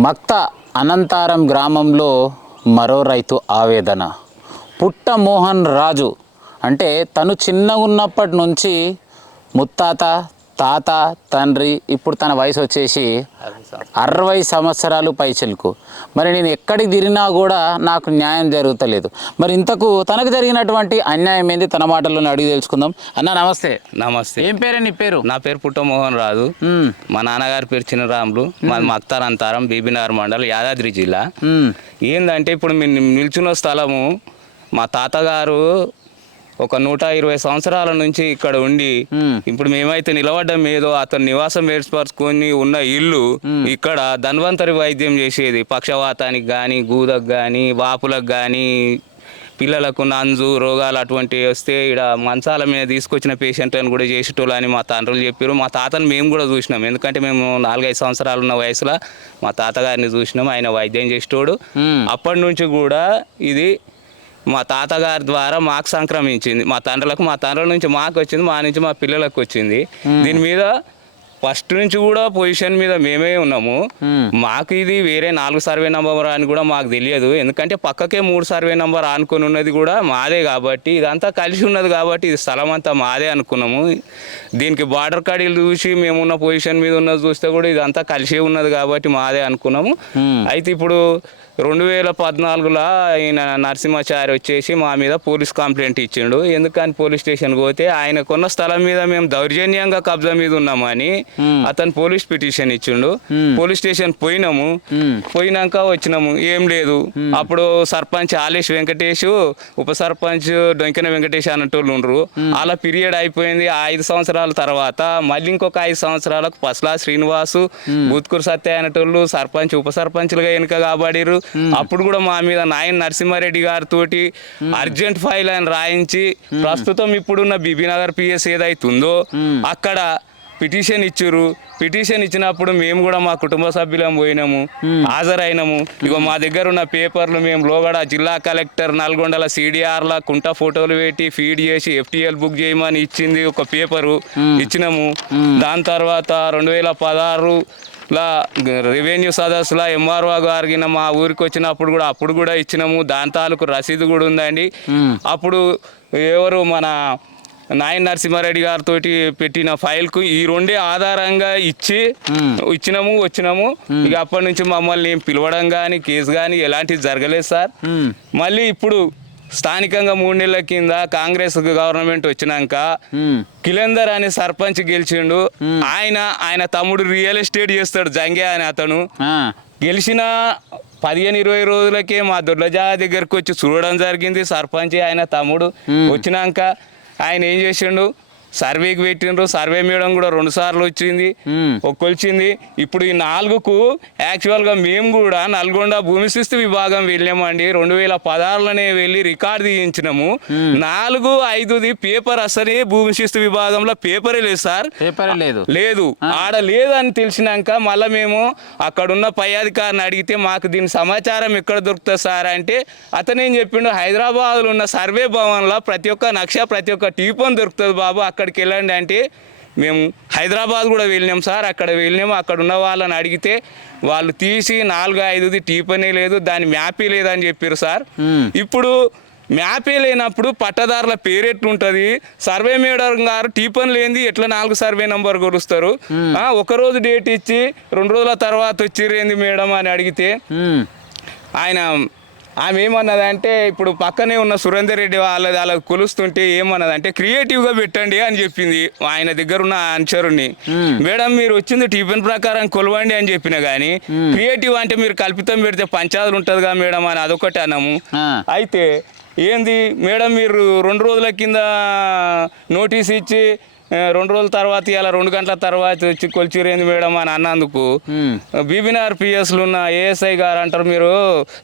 మక్త అనంతారం గ్రామంలో మరో రైతు ఆవేదన. పుట్ట మోహన్ రాజు అంటే తను చిన్నగా ఉన్నప్పటి నుంచి ముత్తాత, తాత, తండ్రి, ఇప్పుడు తన వయసు వచ్చేసి 60 సంవత్సరాలు పైచిలకు. మరి నేను ఎక్కడికి తిరిగినా కూడా నాకు న్యాయం జరుగుతలేదు. మరి ఇంతకు తనకు జరిగినటువంటి అన్యాయం ఏంది తన మాటల్లోనే అడిగి తెలుసుకుందాం. అన్న నమస్తే. నమస్తే. ఏం పేరే నీ పేరు? నా పేరు పుట్ట మోహన్ రాజు. మా నాన్నగారి పేరు చిన్నరాములు. మాది మక్తారంతారం, బీబీనగర్ మండల్, యాదాద్రి జిల్లా. ఏందంటే ఇప్పుడు మేము నిల్చున్న స్థలము మా తాతగారు ఒక 120 సంవత్సరాల నుంచి ఇక్కడ ఉండి ఇప్పుడు మేమైతే నిలబడ్డం ఏదో అతను నివాసం ఏర్పరచుకొని ఉన్న ఇల్లు ఇక్కడ ధన్వంతరి వైద్యం చేసేది. పక్షవాతానికి కానీ, గూదకు కానీ, వాపులకు కానీ, పిల్లలకు నంజు రోగాలు అటువంటివి వస్తే ఇక్కడ మంచాల మీద తీసుకొచ్చిన పేషెంట్లను కూడా చేసేటోళ్ళు అని మా తండ్రులు చెప్పారు. మా తాతను మేము కూడా చూసినాం. ఎందుకంటే మేము 4-5 సంవత్సరాలు ఉన్న వయసులో మా తాతగారిని చూసినాం. ఆయన వైద్యం చేసేటోడు. అప్పటి నుంచి కూడా ఇది మా తాతగారి ద్వారా మాకు సంక్రమించింది. మా తండ్రుల నుంచి మాకు వచ్చింది, మా నుంచి మా పిల్లలకు వచ్చింది. దీని మీద ఫస్ట్ నుంచి కూడా పొజిషన్ మీద మేమే ఉన్నాము. మాకు ఇది వేరే 4 సర్వే నెంబర్ అని కూడా మాకు తెలియదు. ఎందుకంటే పక్కకే 3 సర్వే నెంబర్ ఆనుకొని ఉన్నది కూడా మాదే కాబట్టి ఇదంతా కలిసి ఉన్నది కాబట్టి ఇది స్థలం అంతా మాదే అనుకున్నాము. దీనికి బార్డర్ కడీలు చూసి మేమున్న పొజిషన్ మీద ఉన్నది చూస్తే కూడా ఇదంతా కలిసి ఉన్నది కాబట్టి మాదే అనుకున్నాము. అయితే ఇప్పుడు 2014లో ఆయన నరసింహాచారి వచ్చేసి మా మీద పోలీస్ కంప్లైంట్ ఇచ్చిండు. ఎందుకని పోలీస్ స్టేషన్కి పోతే ఆయనకున్న స్థలం మీద మేము దౌర్జన్యంగా కబ్జా మీద ఉన్నామని అతను పోలీస్ పిటిషన్ ఇచ్చిండు. పోలీస్ స్టేషన్ పోయినాక వచ్చినాము. ఏం లేదు. అప్పుడు సర్పంచ్ ఆలేష్ వెంకటేష్, ఉప సర్పంచ్ డొంకెన వెంకటేష్ అన్నటోళ్ళు ఉండరు. అలా పీరియడ్ అయిపోయింది. 5 సంవత్సరాల తర్వాత మళ్ళీ ఇంకొక 5 సంవత్సరాలకు పస్లా శ్రీనివాసు, బూత్కూరు సత్య అనేటోళ్ళు సర్పంచ్ ఉప సర్పంచ్లుగా ఎన్నిక కాబడిరు. అప్పుడు కూడా మా మీద నాయన్ నరసింహారెడ్డి గారితో అర్జెంట్ ఫైల్ అని రాయించి ప్రస్తుతం ఇప్పుడున్న బీబీనగర్ పిఎస్ ఏదైతుందో అక్కడ పిటిషన్ ఇచ్చారు. పిటిషన్ ఇచ్చినప్పుడు మేము కూడా మా కుటుంబ సభ్యులం పోయినాము, హాజరైనాము. ఇగో మా దగ్గర ఉన్న పేపర్లు మేము లోగడ జిల్లా కలెక్టర్ నల్గొండల CDRల కుంట ఫోటోలు పెట్టి ఫీడ్ చేసి FTL బుక్ చేయమని ఇచ్చింది ఒక పేపరు ఇచ్చినాము. దాని తర్వాత 2016 రెవెన్యూ సదస్సులో MRO గారికి మా ఊరికి వచ్చినప్పుడు అప్పుడు కూడా ఇచ్చినాము. దాని తాలూకు రసీదు కూడా ఉందండి. అప్పుడు ఎవరు మన నాయన్ నరసింహారెడ్డి గారితో పెట్టిన ఫైల్కు ఈ 2 ఆధారంగా వచ్చినాము. ఇక అప్పటి నుంచి మమ్మల్ని పిలవడం కానీ కేసు కానీ ఎలాంటిది జరగలేదు సార్. మళ్ళీ ఇప్పుడు స్థానికంగా 3 నెలల కింద కాంగ్రెస్ గవర్నమెంట్ వచ్చినాక కిలేందర్ అనే సర్పంచ్ గెలిచిండు. ఆయన తమ్ముడు రియల్ ఎస్టేట్ చేస్తాడు, జంగే అని అతను. గెలిచిన 15-20 రోజులకే మా దొడ్లజా దగ్గరకు వచ్చి చూడడం జరిగింది సర్పంచ్ ఆయన తమ్ముడు. వచ్చినాక ఆయన ఏం చేసిండు, సర్వేకి పెట్టిండ్రు. సర్వే మేడం కూడా 2 సార్లు కొలిచింది. ఇప్పుడు ఈ 4కు యాక్చువల్గా మేము కూడా నల్గొండ భూమి శిస్తు విభాగం వెళ్ళామండి. 2016లోనే వెళ్ళి రికార్డు తీయించినాము. 4-5ది పేపర్ అసలే భూమి శిస్తు విభాగంలో పేపరే లేదు సార్. పేపరే లేదు ఆడ లేదని తెలిసినాక మళ్ళీ మేము అక్కడున్న పై అధికారిని అడిగితే మాకు దీని సమాచారం ఎక్కడ దొరుకుతుంది సార్ అంటే అతనేం చెప్పిండు, హైదరాబాద్లో ఉన్న సర్వే భవన్లో ప్రతి ఒక్క టీపన్ దొరుకుతుంది బాబు, అక్కడికి వెళ్ళండి అంటే మేము హైదరాబాద్ కూడా వెళ్ళినాం సార్. అక్కడ ఉన్న వాళ్ళని అడిగితే వాళ్ళు తీసి 4-5ది టీపనే లేదు, దాని మ్యాపే లేదని చెప్పారు సార్. ఇప్పుడు మ్యాపే లేనప్పుడు పట్టదారుల పేరు ఎట్లుంటుంది, సర్వే మేడం గారు టీపన్ లేనిది ఎట్లా 4 సర్వే నెంబర్ కొలుస్తారు? ఒకరోజు డేట్ ఇచ్చి 2 రోజుల తర్వాత వచ్చిరేంది మేడం అని అడిగితే ఆమె ఏమన్నదంటే ఇప్పుడు పక్కనే ఉన్న సురేందర్ రెడ్డి వాళ్ళ కొలుస్తుంటే ఏమన్నదంటే క్రియేటివ్గా పెట్టండి అని చెప్పింది ఆయన దగ్గర ఉన్న అనుచరుని. మేడం మీరు వచ్చింది టిఫిన్ ప్రకారం కొలవండి అని చెప్పిన కానీ క్రియేటివ్ అంటే మీరు కల్పితం పెడితే పంచాయతీలు ఉంటుందిగా మేడం అని అదొకటి అన్నాము. అయితే ఏంది మేడం మీరు 2 రోజుల కింద నోటీస్ ఇచ్చి 2 రోజుల తర్వాత ఇలా 2 గంటల తర్వాత వచ్చి కొలిచిరేంది మేడం అని అన్నందుకు బీబీనగర్ పిఎస్లు ఉన్న ASI గారు అంటారు, మీరు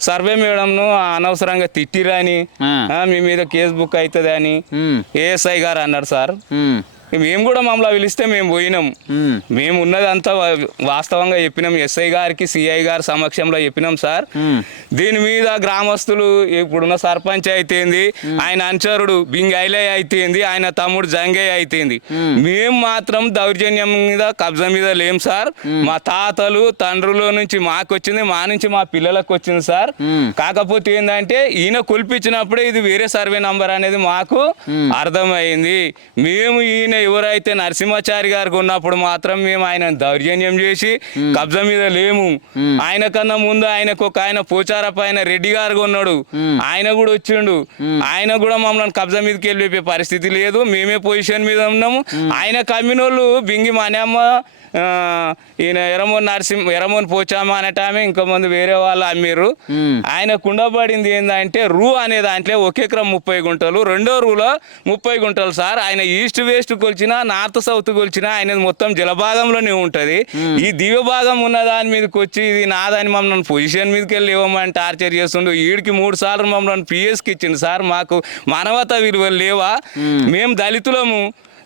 సర్వే మేడంను అనవసరంగా తిట్టిరని, మీ మీద కేసు బుక్ అవుతుంది అని ASI గారు అన్నారు సార్. మేము కూడా మమ్మల్ని పిలిస్తే మేము పోయినాం. మేము ఉన్నదంతా వాస్తవంగా చెప్పినాం. ఎస్ఐ గారికి సిఐ గారి సమక్షంలో చెప్పినాం సార్. దీని మీద గ్రామస్తులు ఇప్పుడున్న సర్పంచ్ అయితేంది, ఆయన అనుచరుడు బింగైలే అయితేంది, ఆయన తమ్ముడు జంగయ్య అయితేంది, మేము మాత్రం దౌర్జన్యం మీద కబ్జా మీద లేం సార్. మా తాతలు తండ్రుల నుంచి మాకు వచ్చింది, మా నుంచి మా పిల్లలకు వచ్చింది సార్. కాకపోతే ఏంటంటే ఈయన కొల్పించినప్పుడే ఇది వేరే సర్వే నంబర్ అనేది మాకు అర్థమైంది. మేము ఈయన ఎవరైతే నరసింహాచారి గారికి ఉన్నప్పుడు మాత్రం మేము ఆయన దౌర్జన్యం చేసి కబ్జా మీద లేము. ఆయన కన్నా ముందు ఆయనకు ఒక ఆయన పోచారప్ప ఆయన రెడ్డి గారు ఉన్నాడు, ఆయన కూడా వచ్చిండు. ఆయన కూడా మమ్మల్ని కబ్జా మీదకి వెళ్ళిపోయే పరిస్థితి లేదు. మేమే పొజిషన్ మీద ఉన్నాము. ఆయన కమ్మినోళ్ళు బింగి మానేమ్మ, ఈయన ఎరమోన్ పోచామా అనేటామె ఇంకో మంది వేరే వాళ్ళు అమ్మిర్రు. ఆయన కుండబడింది ఏంటంటే అనే దాంట్లో 1 ఎకరం 30 గుంటలు, రెండో రూలో 30 గుంటలు సార్. ఆయన ఈస్ట్ వెస్ట్ కొలిచినా నార్త్ సౌత్ కొలిచినా ఆయన మొత్తం జలభాగంలోనే ఉంటుంది. ఈ దివ్య భాగం ఉన్న దాని మీదకి వచ్చి ఇది నాదని మమ్మల్ని పొజిషన్ మీదకి వెళ్ళి ఇవ్వమని టార్చర్ చేస్తుండు. వీడికి 3 సార్లు మమ్మల్ని పిఎస్కి ఇచ్చింది సార్. మాకు మానవతా విలువలు లేవా? మేము దళితులము.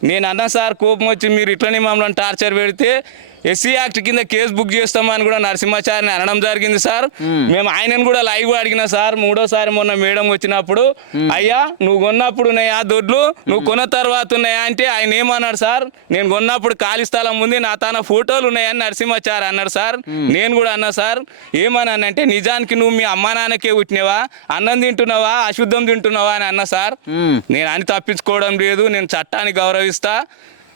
నేను అన్నా సార్, కోపం వచ్చి మీరు ఇట్లనే మమ్మల్ని టార్చర్ పెడితే ఎస్సీ యాక్ట్ కింద కేసు బుక్ చేస్తామని కూడా నరసింహాచారిని అనడం జరిగింది సార్. మేము ఆయనను కూడా లైవ్ అడిగినా సార్. 3ఓసారి మొన్న మేడం వచ్చినప్పుడు, అయ్యా నువ్వు కొన్నప్పుడు ఉన్నాయా దొడ్లు, నువ్వు కొన్న తర్వాత ఉన్నాయా అంటే ఆయన ఏమన్నాడు సార్, నేను కొన్నప్పుడు ఖాళీ స్థలం ఉంది, నా తన ఫోటోలు ఉన్నాయని నరసింహాచారి అన్నాడు సార్. నేను కూడా అన్నా సార్, ఏమన్నానంటే నిజానికి నువ్వు మీ అమ్మా నాన్నకే పుట్టినవా, అన్నం తింటున్నావా అశుద్ధం తింటున్నావా అని అన్నా సార్. నేను అని తప్పించుకోవడం లేదు, నేను చట్టాన్ని గౌరవిస్తా,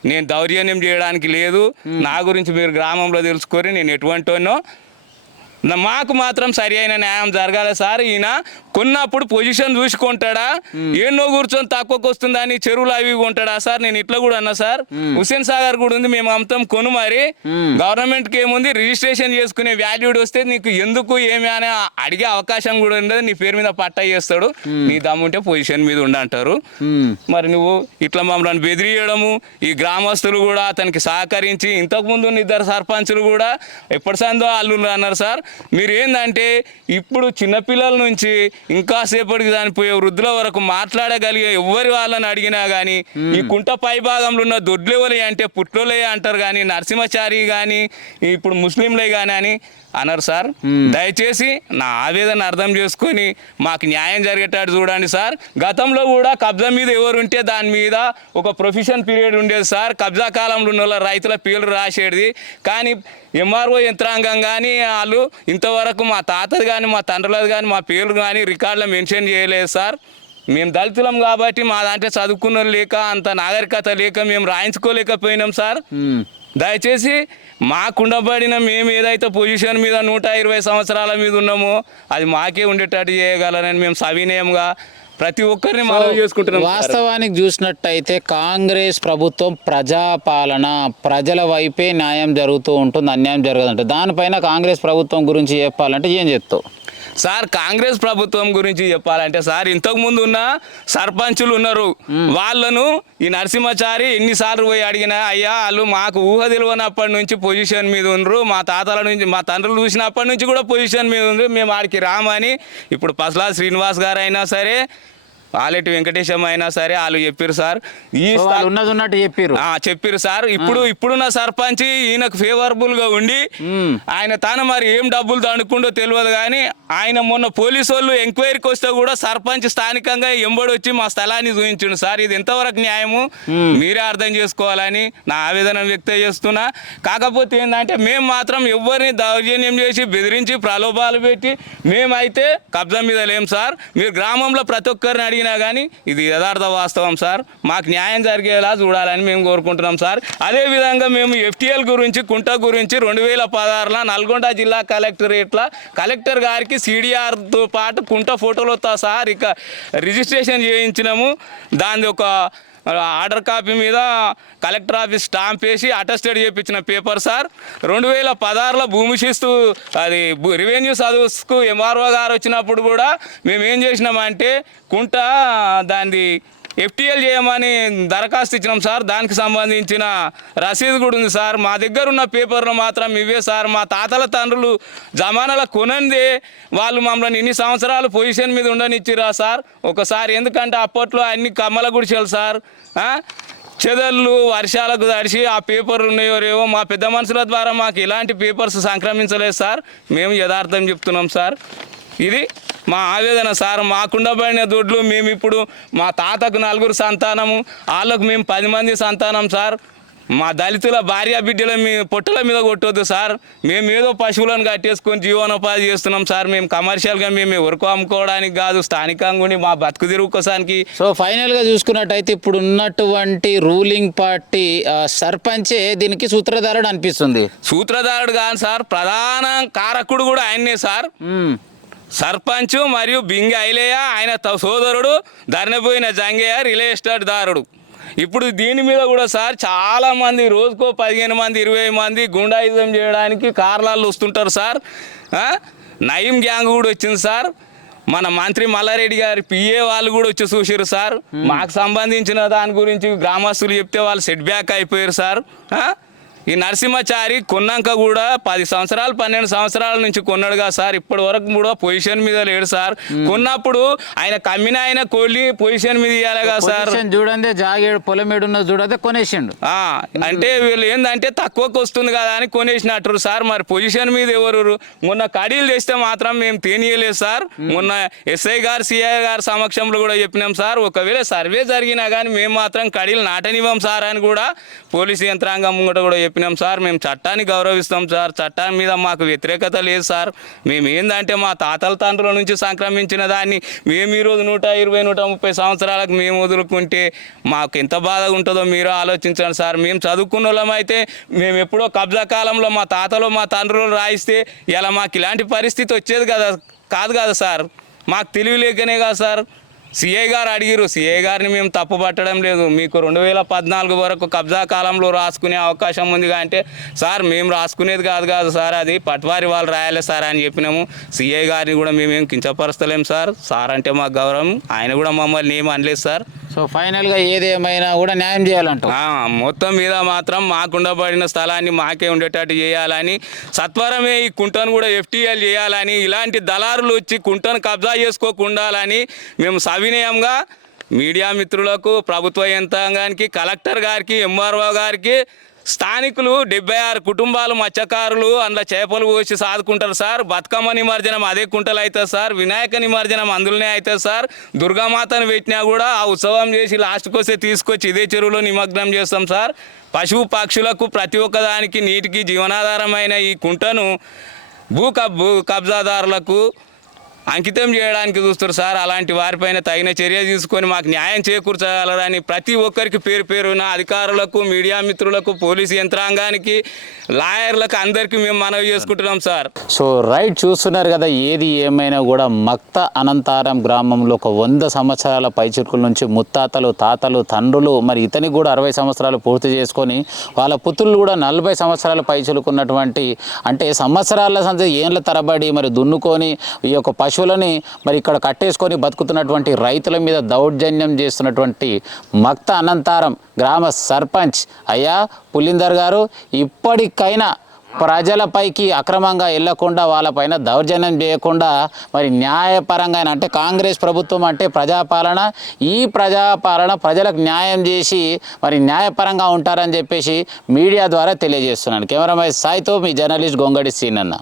నేను దౌర్జన్యం చేయడానికి లేదు. నా గురించి మీరు గ్రామంలో తెలుసుకొని నేను ఎటువంటినో మాకు మాత్రం సరి అయిన న్యాయం జరగాలి సార్. ఈయన కొన్నప్పుడు పొజిషన్ చూసుకుంటాడా, ఎన్నో కూర్చొని తక్కువకి వస్తుందని చెరువులు అవి కొంటాడా సార్? నేను ఇట్లా కూడా అన్నా సార్. హుస్సేన్ సాగర్ కూడా ఉంది, మేము అమ్ముతాం కొను, మరి గవర్నమెంట్కి ఏముంది, రిజిస్ట్రేషన్ చేసుకునే వాల్యూడ్ వస్తే నీకు ఎందుకు ఏమి అని అడిగే అవకాశం కూడా ఉండదు. నీ పేరు మీద పట్టా చేస్తాడు, నీ దమ్ముంటే పొజిషన్ మీద ఉండంటారు. మరి నువ్వు ఇట్లా మమ్మల్ని బెదిరియడము, ఈ గ్రామస్తులు కూడా అతనికి సహకరించి, ఇంతకుముందు 2 సర్పంచులు కూడా ఎప్పటి సందో అల్లుళ్ళు అన్నారు సార్. మీరు ఏంటంటే ఇప్పుడు చిన్నపిల్లల నుంచి ఇంకా సేపటికి చనిపోయే వృద్ధుల వరకు మాట్లాడగలిగే ఎవరి వాళ్ళని అడిగినా కానీ ఈ కుంట పై భాగంలో ఉన్న దొడ్లెవలే అంటే పుట్లోలే అంటారు, కానీ నరసింహాచారి కానీ ఇప్పుడు ముస్లింలే కానీ అని అన్నారు సార్. దయచేసి నా ఆవేదన అర్థం చేసుకొని మాకు న్యాయం జరిగేటట్టు చూడండి సార్. గతంలో కూడా కబ్జా మీద ఎవరు ఉంటే దాని మీద ఒక ప్రొఫెషన్ పీరియడ్ ఉండేది సార్. కబ్జా కాలంలో ఉన్న రైతుల పేర్లు రాసేది, కానీ ఎంఆర్ఓ యంత్రాంగం కానీ వాళ్ళు ఇంతవరకు మా తాతది కానీ మా తండ్రులది కానీ మా పేర్లు కానీ రికార్డులో మెన్షన్ చేయలేదు సార్. మేము దళితులం కాబట్టి మా దాంట్లో చదువుకున్న లేక అంత నాగరికత లేక మేము రాయించుకోలేకపోయినాం సార్. దయచేసి మాకుండబడిన మేము ఏదైతే పొజిషన్ మీద 120 సంవత్సరాల మీద ఉన్నామో అది మాకే ఉండేటట్టు చేయగలరని మేము సవినయంగా ప్రతి ఒక్కరిని మనం చేసుకుంటున్నాం. వాస్తవానికి చూసినట్టయితే కాంగ్రెస్ ప్రభుత్వం ప్రజాపాలన, ప్రజల వైపే న్యాయం జరుగుతూ ఉంటుంది, అన్యాయం జరగదంటే దానిపైన కాంగ్రెస్ ప్రభుత్వం గురించి చెప్పాలంటే ఏం చెప్తావు సార్? కాంగ్రెస్ ప్రభుత్వం గురించి చెప్పాలంటే సార్, ఇంతకు ముందు ఉన్న సర్పంచులు ఉన్నారు, వాళ్ళను ఈ నరసింహాచారి ఎన్నిసార్లు పోయి అడిగినా, అయ్యా వాళ్ళు మాకు ఊహ తెలియనప్పటి నుంచి పొజిషన్ మీద ఉండరు, మా తాతల నుంచి మా తండ్రులు చూసినప్పటి నుంచి కూడా పొజిషన్ మీద ఉండరు, మేము ఆడికి రామని ఇప్పుడు పసలా శ్రీనివాస్ గారు అయినా సరే, ఆలెటి వెంకటేశం అయినా సరే వాళ్ళు చెప్పారు సార్. ఈ ఉన్నది ఉన్నట్టు చెప్పారు సార్. ఇప్పుడున్న సర్పంచ్ ఈయనకు ఫేవరబుల్ గా ఉండి ఆయన తాను మరి ఏం డబ్బులు దండుకుండో తెలియదు, కానీ ఆయన మొన్న పోలీసు వాళ్ళు ఎంక్వైరీకి వస్తే కూడా సర్పంచ్ స్థానికంగా ఎంబడి వచ్చి మా స్థలాన్ని చూపించిండు సార్. ఇది ఎంతవరకు న్యాయము మీరే అర్థం చేసుకోవాలని నా ఆవేదన వ్యక్తం చేస్తున్నా. కాకపోతే ఏంటంటే మేము మాత్రం ఎవరిని దౌర్జన్యం చేసి బెదిరించి ప్రలోభాలు పెట్టి మేమైతే కబ్జా మీద లేం సార్. మీరు గ్రామంలో ప్రతి ఒక్కరిని అడిగినా కానీ ఇది యథార్థ వాస్తవం సార్. మాకు న్యాయం జరిగేలా చూడాలని మేము కోరుకుంటున్నాం సార్. అదేవిధంగా మేము FTL గురించి, కుంట గురించి 2016లో నల్గొండ జిల్లా కలెక్టర్ గారికి CDRతో పాటు కుంట ఫోటోలతో సహా రిజిస్ట్రేషన్ చేయించినాము. దాని ఒక ఆర్డర్ కాపీ మీద కలెక్టర్ ఆఫీస్ స్టాంప్ వేసి అటెస్టెడ్ చేయించిన పేపర్ సార్. 2016లో భూమి శిస్తు అది రెవెన్యూ సర్వీస్కు MRO గారు వచ్చినప్పుడు కూడా మేము ఏం చేసినామంటే కుంట దాన్ని FTL చేయమని దరఖాస్తు ఇచ్చినాం సార్. దానికి సంబంధించిన రసీదు కూడా ఉంది సార్. మా దగ్గర ఉన్న పేపర్లు మాత్రం ఇవే సార్. మా తాతల తండ్రులు జమానాల కొనందే వాళ్ళు మమ్మల్ని ఇన్ని సంవత్సరాలు పొజిషన్ మీద ఉండనిచ్చిరా సార్ ఒకసారి. ఎందుకంటే అప్పట్లో అన్ని కమ్మల గుడిసెలు సార్. చెదళ్ళు వర్షాలకు తడిచి ఆ పేపర్లు ఉన్నాయో రేవో మా పెద్ద మనుషుల ద్వారా మాకు ఎలాంటి పేపర్స్ సంక్రమించలేదు సార్. మేము యథార్థం చెప్తున్నాం సార్. ఇది మా ఆవేదన సార్. మాకుండబడిన దొడ్లు మేము ఇప్పుడు మా తాతకు 4 సంతానము, వాళ్ళకు మేము 10 మంది సంతానం సార్. మా దళితుల భార్య బిడ్డల పొట్టల మీద కొట్టొద్దు సార్. మేము ఏదో పశువులను కట్టేసుకొని జీవనోపాధి చేస్తున్నాం సార్. మేము కమర్షియల్గా మేము ఎవరికో అమ్ముకోవడానికి కాదు, స్థానికంగా ఉండి మా బతుకు తిరుగుకోసానికి. సో ఫైనల్గా చూసుకున్నట్టయితే ఇప్పుడు ఉన్నటువంటి రూలింగ్ పార్టీ సర్పంచే దీనికి సూత్రధారుడు అనిపిస్తుంది. సూత్రధారుడు కాదు సార్, ప్రధాన కారకుడు కూడా ఆయన్నే సార్. సర్పంచ్ మరియు బింగి ఐలేయ, ఆయన సోదరుడు ధర్నపోయిన జంగయ్య రియల్ ఎస్టేట్ దారుడు. ఇప్పుడు దీని మీద కూడా సార్ చాలామంది రోజుకో 15 మంది 20 మంది గుండాయిజం చేయడానికి కార్లాళ్ళు వస్తుంటారు సార్. నయీం గ్యాంగ్ కూడా వచ్చింది సార్. మన మంత్రి మల్లారెడ్డి గారి పిఏ వాళ్ళు కూడా వచ్చి చూసారు సార్. మాకు సంబంధించిన దాని గురించి గ్రామస్తులు చెప్తే వాళ్ళు సెట్ బ్యాక్ అయిపోయారు సార్. ఈ నరసింహచారి కొన్నాక కూడా 10 సంవత్సరాలు 12 సంవత్సరాల నుంచి కొన్నాడుగా సార్. ఇప్పటి వరకు కూడా పొజిషన్ మీద లేడు సార్. కొన్నప్పుడు ఆయన కమ్మిన ఆయన కోళ్ళి పొజిషన్ మీద ఇవ్వాలిగా సార్. చూడండి జాగేడు పొలం ఏడున్న చూడదే కొనేసిండు. అంటే వీళ్ళు ఏంటంటే తక్కువకు వస్తుంది కదా అని కొనేసినట్టు సార్. మరి పొజిషన్ మీద ఎవరు? మొన్న కడీలు తెస్తే మాత్రం మేము తేనీయలేదు సార్. మొన్న ఎస్ఐ గారు సిఐ గారు సమక్షంలో కూడా చెప్పినాం సార్. ఒకవేళ సర్వే జరిగినా కానీ మేము మాత్రం కడీలు నాటనివ్వం సార్ అని కూడా పోలీసు యంత్రాంగం ముంగట కూడా చెప్పినాం సార్. మేము చట్టాన్ని గౌరవిస్తాం సార్. చట్టాన్ని మీద మాకు వ్యతిరేకత లేదు సార్. మేము ఏంటంటే మా తాతల తండ్రుల నుంచి సంక్రమించిన దాన్ని మేము ఈరోజు 120 130 సంవత్సరాలకు మేము వదులుకుంటే మాకు ఎంత బాధగా ఉంటుందో మీరు ఆలోచించండి సార్. మేము చదువుకున్న వాళ్ళం అయితే మేము ఎప్పుడో కబ్జా కాలంలో మా తాతలు మా తండ్రులు రాయిస్తే ఇలా మాకు ఇలాంటి పరిస్థితి వచ్చేది కాదు కదా సార్. మాకు తెలివి లేకనే కదా సార్. సిఐ గారు అడిగిరు. సిఐ గారిని మేము తప్పు పట్టడం లేదు. మీకు 2014 వరకు కబ్జా కాలంలో రాసుకునే అవకాశం ఉంది అంటే సార్ మేము రాసుకునేది కాదు సార్, అది పట్వారి వాళ్ళు రాయాలి సార్ అని చెప్పినాము. సిఐ గారిని కూడా మేమేం కించపరుస్తలేం సార్. సార్ అంటే మాకు గౌరవం. ఆయన కూడా మమ్మల్ని ఏం అనలేదు సార్. సో ఫైనల్గా ఏదేమైనా కూడా న్యాయం చేయాలంట. మొత్తం మీద మాత్రం మాకుండబడిన స్థలాన్ని మాకే ఉండేటట్టు చేయాలని, సత్వరమే ఈ కుంటను కూడా ఎఫ్టీఎల్ చేయాలని, ఇలాంటి దళారులు వచ్చి కుంటను కబ్జా చేసుకోకుండాలని మేము సవినయంగా మీడియా మిత్రులకు, ప్రభుత్వ యంత్రాంగానికి, కలెక్టర్ గారికి, ఎంఆర్ఓ గారికి, స్థానికులు 76 కుటుంబాలు మత్స్యకారులు అందులో చేపలు పోసి సాదుకుంటారు సార్. బతుకమ్మ నిమజ్జనం అదే కుంటలు అవుతుంది సార్. వినాయక నిమజ్జనం అందులోనే అవుతుంది సార్. దుర్గామాతను పెట్టినా కూడా ఆ ఉత్సవం చేసి లాస్ట్కి వస్తే తీసుకొచ్చి ఇదే చెరువులో నిమగ్నం చేస్తాం సార్. పశువు పక్షులకు ప్రతి ఒక్కదానికి నీటికి జీవనాధారమైన ఈ కుంటను భూ కబ్జాదారులకు అంకితం చేయడానికి చూస్తారు సార్. అలాంటి వారిపైన తగిన చర్య తీసుకొని మాకు న్యాయం చేకూర్చగలరని ప్రతి ఒక్కరికి పేరున అధికారులకు, మీడియా మిత్రులకు, పోలీసు యంత్రాంగానికి, లాయర్లకు అందరికీ మేము మనవి చేసుకుంటున్నాం సార్. సో రైట్, చూస్తున్నారు కదా. ఏది ఏమైనా కూడా మక్త అనంతారం గ్రామంలో ఒక 100 సంవత్సరాల పైచిరుకుల నుంచి ముత్తాతలు, తాతలు, తండ్రులు, మరి ఇతనికి కూడా 60 సంవత్సరాలు పూర్తి చేసుకొని వాళ్ళ పుత్రులు కూడా 40 సంవత్సరాల పైచిలుకున్నటువంటి, అంటే సంవత్సరాల సంఖ్య ఏళ్ళ తరబడి మరి దున్నుకొని ఈ యొక్క పశువులని మరి ఇక్కడ కట్టేసుకొని బతుకుతున్నటువంటి రైతుల మీద దౌర్జన్యం చేస్తున్నటువంటి మక్త అనంతారం గ్రామ సర్పంచ్ అయ్యా పులిందర్ గారు, ఇప్పటికైనా ప్రజలపైకి అక్రమంగా వెళ్ళకుండా వాళ్ళపైన దౌర్జన్యం చేయకుండా మరి న్యాయపరంగా, అంటే కాంగ్రెస్ ప్రభుత్వం అంటే ప్రజాపాలన, ఈ ప్రజాపాలన ప్రజలకు న్యాయం చేసి మరి న్యాయపరంగా ఉంటారని చెప్పేసి మీడియా ద్వారా తెలియజేస్తున్నాను. కెమెరామెన్ సాయితో మీ జర్నలిస్ట్ గొంగడి సీనన్న.